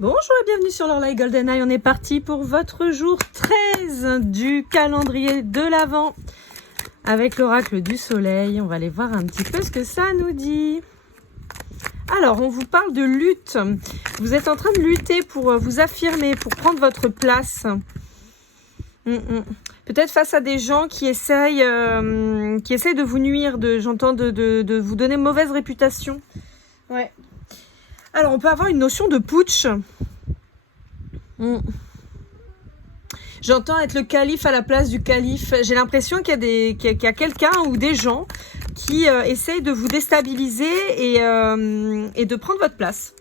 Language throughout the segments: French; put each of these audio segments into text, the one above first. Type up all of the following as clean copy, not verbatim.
Bonjour et bienvenue sur l'Orlaï GoldenEye. On est parti pour votre jour 13 du calendrier de l'Avent avec l'oracle du soleil. On va aller voir un petit peu ce que ça nous dit. Alors, on vous parle de lutte. Vous êtes en train de lutter pour vous affirmer, pour prendre votre place. Peut-être face à des gens qui essayent de vous nuire, j'entends de vous donner mauvaise réputation. Ouais. Alors, on peut avoir une notion de putsch. J'entends être le calife à la place du calife. J'ai l'impression qu'il y a quelqu'un ou des gens qui essayent de vous déstabiliser et de prendre votre place.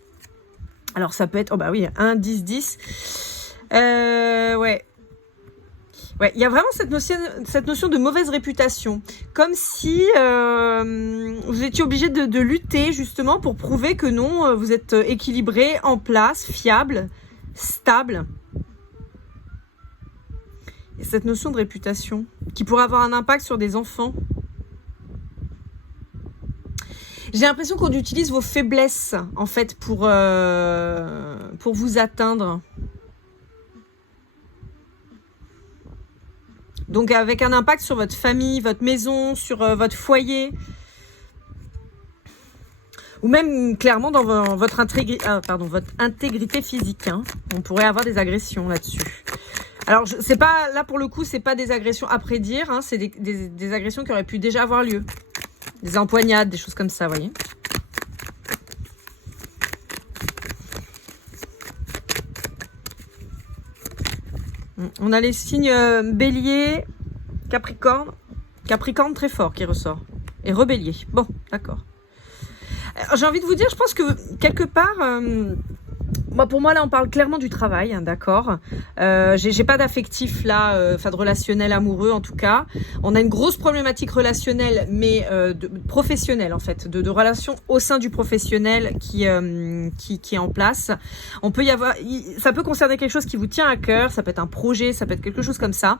Alors, ça peut être... Oh bah oui, 1, 10, 10. Ouais. Ouais, il y a vraiment cette notion de mauvaise réputation. Comme si vous étiez obligé de lutter justement pour prouver que non, vous êtes équilibré, en place, fiable, stable. Et cette notion de réputation qui pourrait avoir un impact sur des enfants. J'ai l'impression qu'on utilise vos faiblesses en fait pour vous atteindre. Donc avec un impact sur votre famille, votre maison, sur votre foyer. Ou même clairement dans votre intégrité physique. Hein. On pourrait avoir des agressions là-dessus. Alors c'est pas là pour le coup, c'est pas des agressions à prédire, hein, c'est des agressions qui auraient pu déjà avoir lieu. Des empoignades, des choses comme ça, vous voyez. On a les signes bélier, capricorne. Capricorne très fort qui ressort. Et rebélier. Bon, d'accord. J'ai envie de vous dire, je pense que quelque part... pour moi, là, on parle clairement du travail, hein, d'accord. J'ai pas d'affectif, là, de relationnel amoureux, en tout cas. On a une grosse problématique relationnelle, mais professionnelle, en fait, de relations au sein du professionnel qui est en place. On peut y avoir... Ça peut concerner quelque chose qui vous tient à cœur, ça peut être un projet, ça peut être quelque chose comme ça.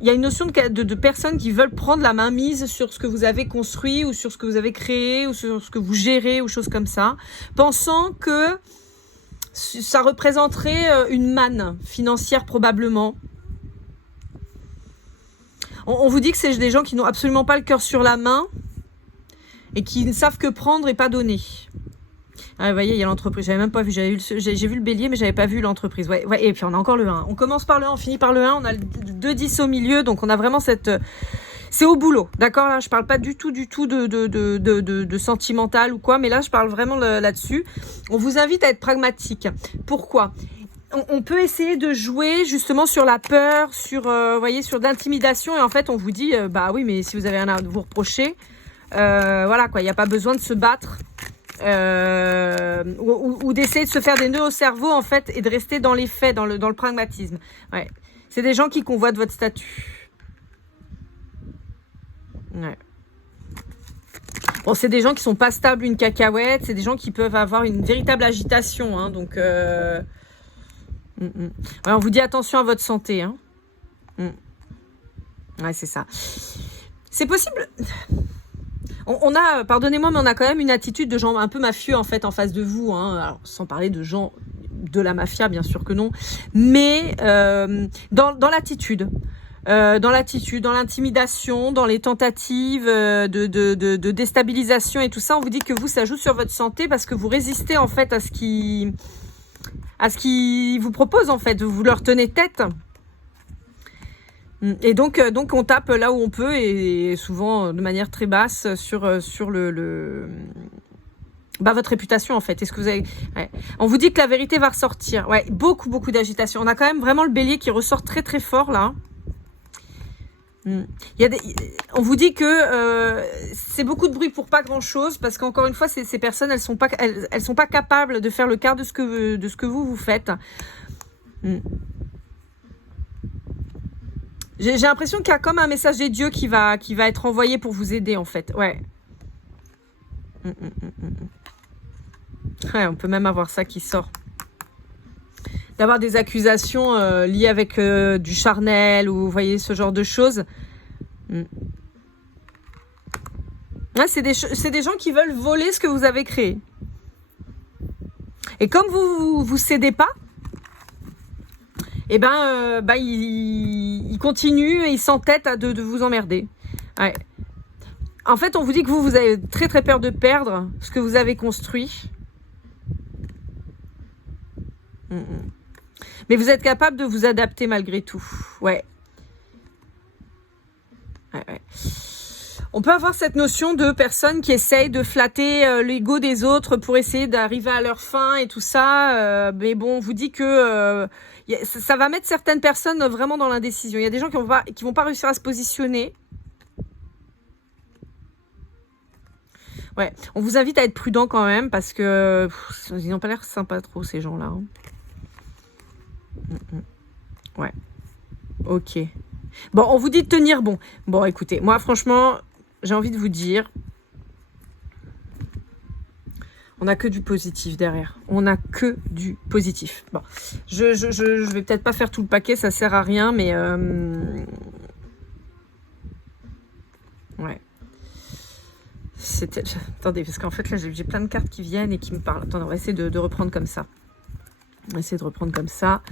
Il y a une notion de personnes qui veulent prendre la main mise sur ce que vous avez construit, ou sur ce que vous avez créé, ou sur ce que vous gérez, ou choses comme ça, pensant que ça représenterait une manne financière probablement. On vous dit que c'est des gens qui n'ont absolument pas le cœur sur la main et qui ne savent que prendre et pas donner. Ah, vous voyez, il y a l'entreprise. J'avais même pas vu. J'ai vu le bélier, mais j'avais pas vu l'entreprise. Ouais, et puis on a encore le 1. On commence par le 1, on finit par le 1. On a le 2, 10 au milieu. Donc on a vraiment cette... C'est au boulot, d'accord? Là, je parle pas du tout de sentimental ou quoi, mais là, je parle vraiment là-dessus. On vous invite à être pragmatique. Pourquoi? On peut essayer de jouer justement sur la peur, sur, voyez, sur l'intimidation, et en fait, on vous dit, bah oui, mais si vous avez rien à vous reprocher, voilà quoi, il n'y a pas besoin de se battre. Ou d'essayer de se faire des nœuds au cerveau en fait et de rester dans les faits, dans le pragmatisme. Ouais. C'est des gens qui convoitent votre statut. Ouais. Bon, c'est des gens qui sont pas stables une cacahuète, c'est des gens qui peuvent avoir une véritable agitation, hein, donc ouais, on vous dit attention à votre santé, hein. Ouais, c'est ça. C'est possible. On a, pardonnez-moi, mais on a quand même une attitude de gens un peu mafieux en fait en face de vous, hein. Alors, sans parler de gens de la mafia, bien sûr que non, mais dans l'attitude. Dans l'attitude, dans l'intimidation, dans les tentatives de déstabilisation et tout ça, on vous dit que vous, ça joue sur votre santé parce que vous résistez en fait à ce qui vous propose en fait, vous leur tenez tête. Et donc on tape là où on peut et souvent de manière très basse sur votre réputation en fait. Est-ce que vous avez... Ouais. On vous dit que la vérité va ressortir. Ouais, beaucoup d'agitation. On a quand même vraiment le bélier qui ressort très très fort là. On vous dit que c'est beaucoup de bruit pour pas grand chose parce qu'encore une fois ces personnes elles sont pas capables de faire le quart de ce que vous faites. J'ai l'impression qu'il y a comme un message des dieux qui va être envoyé pour vous aider en fait. Ouais. Ouais, on peut même avoir ça qui sort. D'avoir des accusations liées avec du charnel ou vous voyez ce genre de choses. Ouais, c'est des gens qui veulent voler ce que vous avez créé. Et comme vous cédez pas, eh ben, il continue et il s'entête de vous emmerder. Ouais. En fait, on vous dit que vous avez très très peur de perdre ce que vous avez construit. Mais vous êtes capable de vous adapter malgré tout. Ouais. Ouais. On peut avoir cette notion de personnes qui essayent de flatter l'ego des autres pour essayer d'arriver à leur fin et tout ça. Mais bon, on vous dit que ça va mettre certaines personnes vraiment dans l'indécision. Il y a des gens qui vont pas réussir à se positionner. Ouais, on vous invite à être prudent quand même parce que ils n'ont pas l'air sympas trop ces gens-là. Hein. Ouais. Ok. Bon, on vous dit de tenir bon. Bon, écoutez, moi franchement, j'ai envie de vous dire, on n'a que du positif derrière. On n'a que du positif. Bon, je vais peut-être pas faire tout le paquet, ça sert à rien, mais ouais. Attendez, parce qu'en fait là j'ai plein de cartes qui viennent et qui me parlent. Attendez, on va essayer de reprendre comme ça. On va essayer de reprendre comme ça.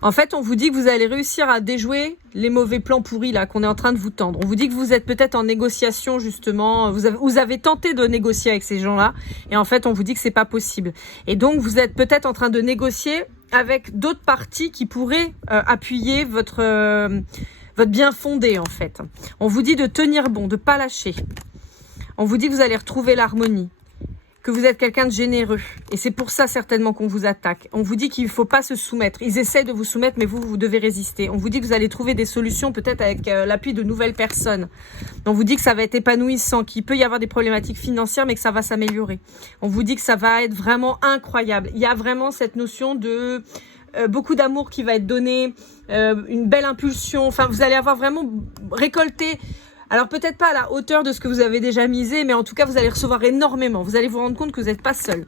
En fait, on vous dit que vous allez réussir à déjouer les mauvais plans pourris là qu'on est en train de vous tendre. On vous dit que vous êtes peut-être en négociation justement. Vous avez tenté de négocier avec ces gens-là et en fait, on vous dit que c'est pas possible. Et donc, vous êtes peut-être en train de négocier avec d'autres parties qui pourraient appuyer votre bien fondé en fait. On vous dit de tenir bon, de pas lâcher. On vous dit que vous allez retrouver l'harmonie, que vous êtes quelqu'un de généreux. Et c'est pour ça certainement qu'on vous attaque. On vous dit qu'il ne faut pas se soumettre. Ils essaient de vous soumettre, mais vous devez résister. On vous dit que vous allez trouver des solutions peut-être avec l'appui de nouvelles personnes. On vous dit que ça va être épanouissant, qu'il peut y avoir des problématiques financières, mais que ça va s'améliorer. On vous dit que ça va être vraiment incroyable. Il y a vraiment cette notion de beaucoup d'amour qui va être donné, une belle impulsion. Enfin, vous allez avoir vraiment récolté... Alors peut-être pas à la hauteur de ce que vous avez déjà misé, mais en tout cas, vous allez recevoir énormément. Vous allez vous rendre compte que vous n'êtes pas seul.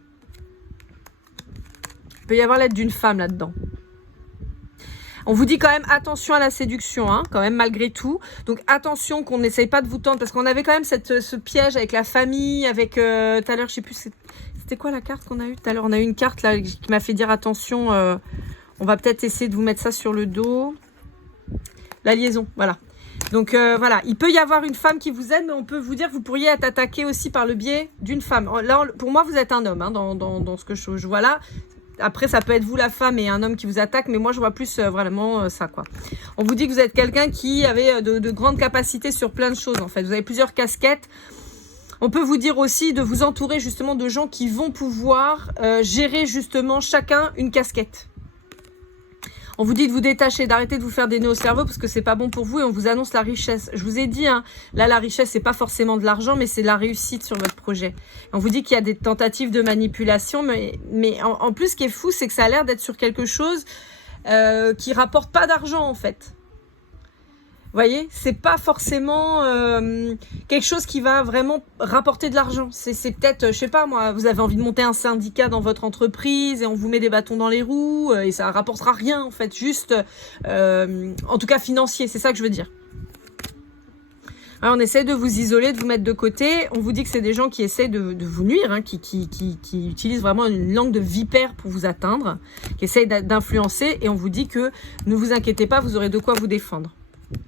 Il peut y avoir l'aide d'une femme là-dedans. On vous dit quand même attention à la séduction, hein, quand même malgré tout. Donc attention qu'on n'essaye pas de vous tendre, parce qu'on avait quand même ce piège avec la famille, avec tout à l'heure, je sais plus, c'était quoi la carte qu'on a eue tout à l'heure? On a eu une carte là qui m'a fait dire attention, on va peut-être essayer de vous mettre ça sur le dos. La liaison, voilà. Donc voilà, il peut y avoir une femme qui vous aide, mais on peut vous dire que vous pourriez être attaqué aussi par le biais d'une femme. Là, pour moi, vous êtes un homme, hein, dans ce que je vois là. Après, ça peut être vous la femme et un homme qui vous attaque, mais moi, je vois plus vraiment ça, quoi. On vous dit que vous êtes quelqu'un qui avait de grandes capacités sur plein de choses, en fait. Vous avez plusieurs casquettes. On peut vous dire aussi de vous entourer justement de gens qui vont pouvoir gérer justement chacun une casquette. On vous dit de vous détacher, d'arrêter de vous faire des nœuds au cerveau parce que c'est pas bon pour vous et on vous annonce la richesse. Je vous ai dit, hein, là, la richesse, c'est pas forcément de l'argent, mais c'est de la réussite sur votre projet. On vous dit qu'il y a des tentatives de manipulation, mais en plus, ce qui est fou, c'est que ça a l'air d'être sur quelque chose qui rapporte pas d'argent, en fait. Vous voyez, c'est pas forcément quelque chose qui va vraiment rapporter de l'argent. C'est peut-être, je sais pas moi, vous avez envie de monter un syndicat dans votre entreprise et on vous met des bâtons dans les roues et ça rapportera rien en fait, juste, en tout cas financier, c'est ça que je veux dire. Alors, on essaie de vous isoler, de vous mettre de côté. On vous dit que c'est des gens qui essaient de vous nuire, hein, qui utilisent vraiment une langue de vipère pour vous atteindre, qui essayent d'influencer et on vous dit que ne vous inquiétez pas, vous aurez de quoi vous défendre.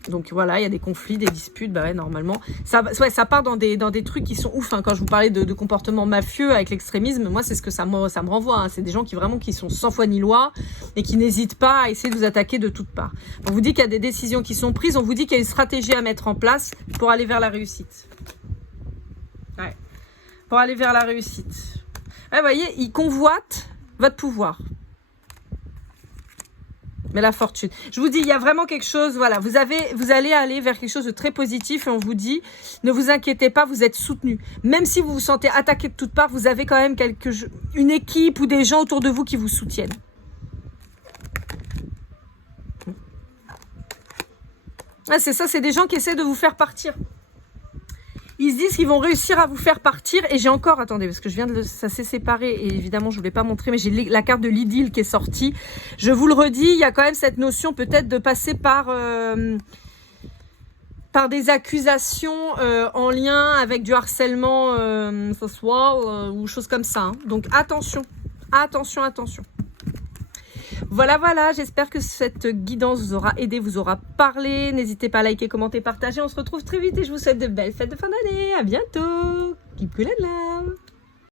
Donc voilà, il y a des conflits, des disputes, bah ouais, normalement. Ça part dans des trucs qui sont ouf. Hein. Quand je vous parlais de comportement mafieux avec l'extrémisme, moi c'est ce que ça me renvoie. Hein. C'est des gens qui sont sans foi ni loi et qui n'hésitent pas à essayer de vous attaquer de toutes parts. On vous dit qu'il y a des décisions qui sont prises, on vous dit qu'il y a une stratégie à mettre en place pour aller vers la réussite. Ouais. Pour aller vers la réussite. Ouais, vous voyez, ils convoitent votre pouvoir. Mais la fortune. Je vous dis, il y a vraiment quelque chose, voilà, vous allez aller vers quelque chose de très positif et on vous dit, ne vous inquiétez pas, vous êtes soutenu. Même si vous vous sentez attaqué de toutes parts, vous avez quand même une équipe ou des gens autour de vous qui vous soutiennent. Ah, c'est ça, c'est des gens qui essaient de vous faire partir. Ils se disent qu'ils vont réussir à vous faire partir. Et j'ai encore, attendez, parce que ça s'est séparé. Et évidemment, je ne voulais pas montrer, mais j'ai la carte de l'idylle qui est sortie. Je vous le redis, il y a quand même cette notion peut-être de passer par des accusations en lien avec du harcèlement social ou choses comme ça. Hein. Donc attention. Attention, attention. Voilà, voilà, j'espère que cette guidance vous aura aidé, vous aura parlé. N'hésitez pas à liker, commenter, partager. On se retrouve très vite et je vous souhaite de belles fêtes de fin d'année. À bientôt. Keep cool and love.